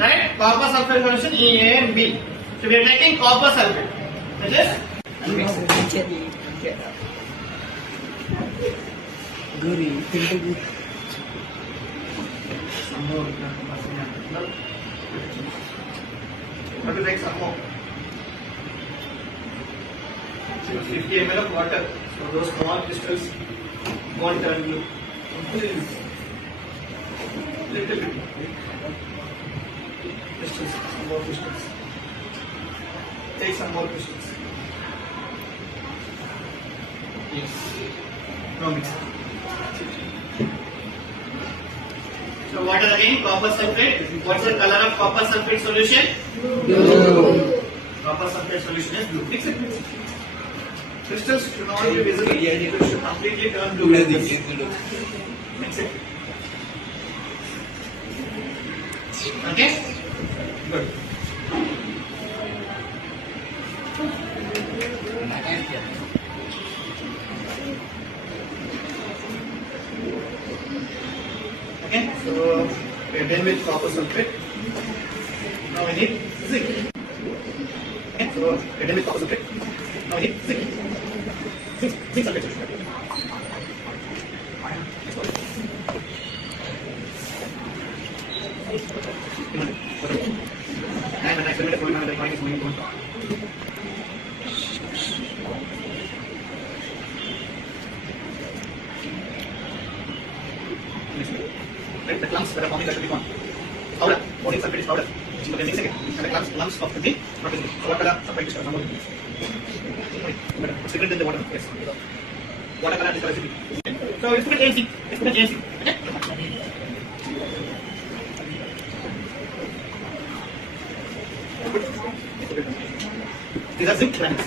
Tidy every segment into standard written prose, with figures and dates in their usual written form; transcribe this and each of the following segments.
right? Copper sulphate solution A and B. So we are taking copper sulphate. That is some more. Have to take some more. 50 ml of water. So those small crystals won't turn blue. Little bit. Crystals, some more crystals. Take some more crystals. Yes. No mix. So what is again copper sulphate? What's the color of copper sulphate solution? Blue. Copper sulphate solution is blue. Mix it. Crystals should not be visible. It should completely turn blue. Mix it. Okay? Good. Okay, so we are done with copper sulphate. Now we need zinc. Okay, so we are done with copper sulphate. Now we need zinc. Zinc sulphate. And the next limit is going on the recording is going on. Right, the clumps that are forming that will be gone. Powder, body sulphate is powder. So then mixing it, and the clumps of the not visible. So what color sulphate is number? It's bigger than the water. Yes. Water color is recipe. So let's put an ANC. Let's put an ANC. Okay. These are zinc granules.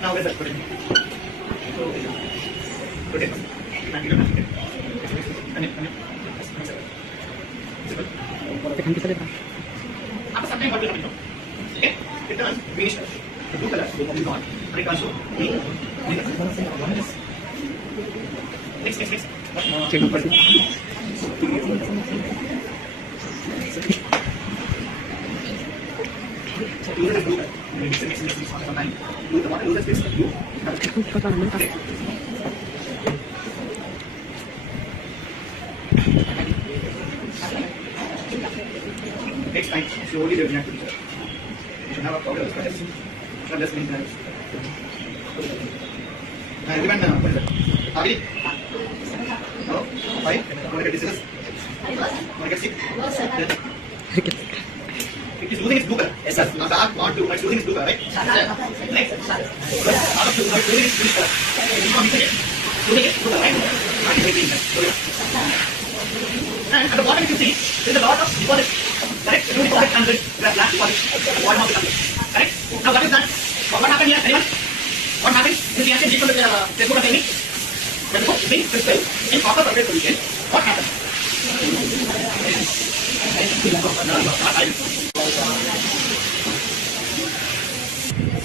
Now where's that put in? Put it. After some time, what will happen? Okay, it turns greenish color. The blue color will be gone, but it can't show. Mix. Next time, slowly they react to each other. You should have a powder as well as less green colors. Everyone, what is that? Agri? Hello? Fine? Want to get diseases? Want to get sick? It is losing its blue color. Yes, sir. Dark, not blue, but it's losing its blue color, right? Next. Out of blue, it's losing its green color. It's not mixing it. Losing its blue color, right? Not its green color. And at the bottom you can see, there is a lot of deposits. Correct? Blue deposit and black deposit. Bottom of the color. Correct? Now what is that? What happened here? Anyone? What happens? This reaction is equal to the textbook of technique. Then go zinc crystal in copper sulphate solution. What happens?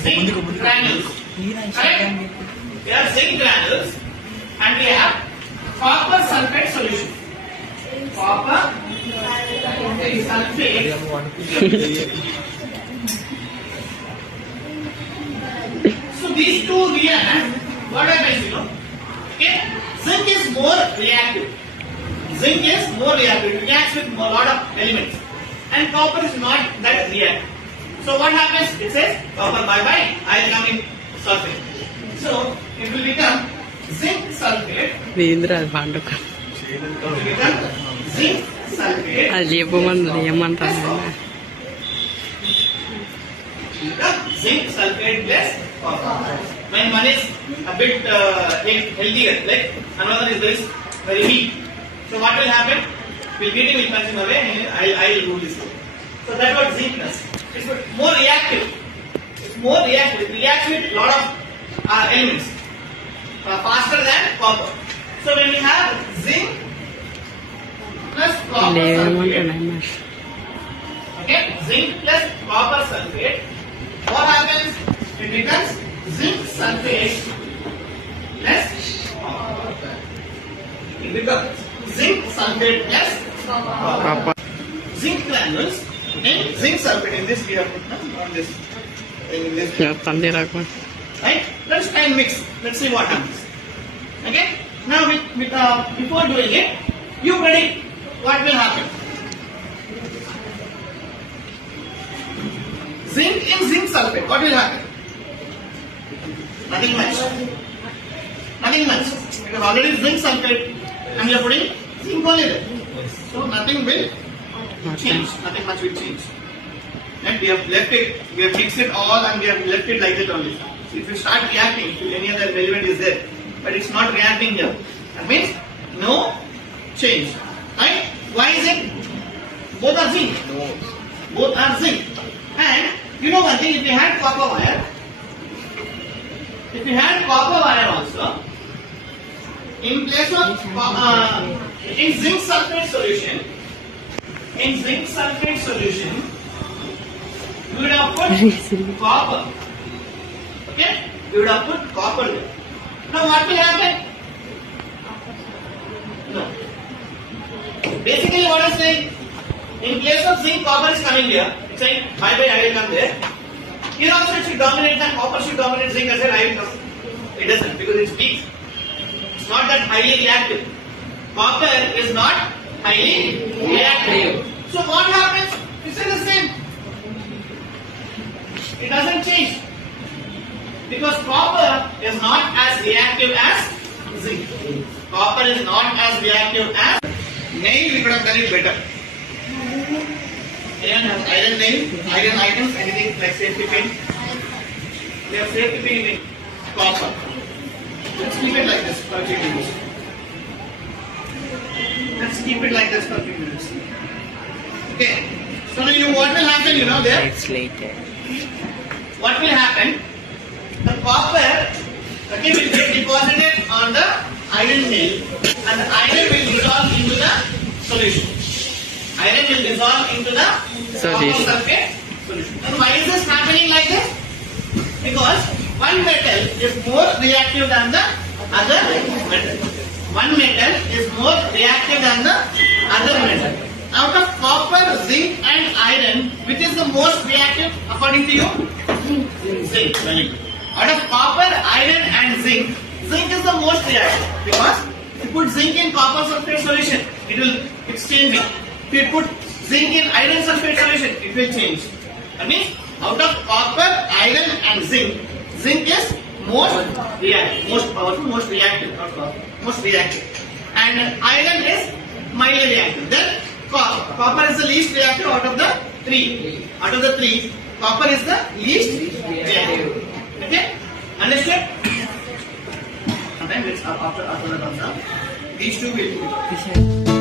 Zinc granules. Correct? We have zinc granules and we have copper sulphate solution. Copper sulphate. So these two react. What happens, you know? Okay, zinc is more reactive. Zinc is more reactive. It reacts with a lot of elements, and copper is not that reactive. So what happens? It says copper bye bye. I will come in sulphate. So it will become zinc sulphate. It will become zinc sulphate. Zinc sulphate plus copper. When one is a bit healthier, like another is very weak. So what will happen? We'll get him, will consume away, and I'll do this. So that's what zinc does. It's more reactive. It's more reactive. It reacts with a lot of elements faster than copper. So when we have zinc plus copper sulphate, okay, zinc plus copper sulphate, what happens? It becomes zinc sulphate plus copper. It becomes zinc sulphate plus copper. zinc granules and zinc sulphate. In this we have put on this. In this. Yeah, Right? Let's try and mix. Let's see what happens. Okay? Now before doing it, you predict what will happen. Zinc in zinc sulphate, what will happen? Nothing much. Nothing much. Because already zinc sulphate and you are putting zinc only there. So nothing will change. Nothing much will change. And we have left it, we have mixed it all and we have left it like that only. So if you start reacting, if any other element is there, but it's not reacting here. That means no change. Right? Why is it? Both are zinc. Both are zinc. And you know one thing, if you had copper wire also, in place of in zinc sulphate solution, you would have put copper. Okay? You would have put copper there. Now what will happen? No. Basically what I'm saying, in place of zinc, copper is coming here. It's saying bye bye, I will come there. Here also it should dominate, that copper should dominate zinc. I said I will come. It doesn't because it's weak. It's not that highly reactive. Copper is not highly reactive. So what happens? It's still the same. It doesn't change. Because copper is not as reactive as zinc. Copper is not as reactive as nail. We could have done it better. Anyone has iron nail, iron items, anything like safety pin? They have safety pin in copper. Let's keep it like this for a few minutes. Let's keep it like this for a few minutes. Okay. So now what will happen, you know there? It's later. What will happen? The copper, okay, will get deposited on the iron nail and the iron will dissolve into the solution. Iron will dissolve into the copper sulphate solution. And why is this happening like this? Because one metal is more reactive than the other metal. One metal is more reactive than the other metal. Out of copper, zinc and iron, which is the most reactive according to you? Zinc. Very good. Out of copper, iron and zinc, zinc is the most reactive because if you put zinc in copper sulphate solution, it's changing. If you put zinc in iron sulphate solution, it will change. That means out of copper, iron and zinc, zinc is most reactive, most powerful, most reactive, most reactive. And iron is mildly reactive. Then copper is the least reactive out of the three. Out of the three, copper is the least reactive. Okay? Understood? Sometimes it's after the thumbs up. These two will be.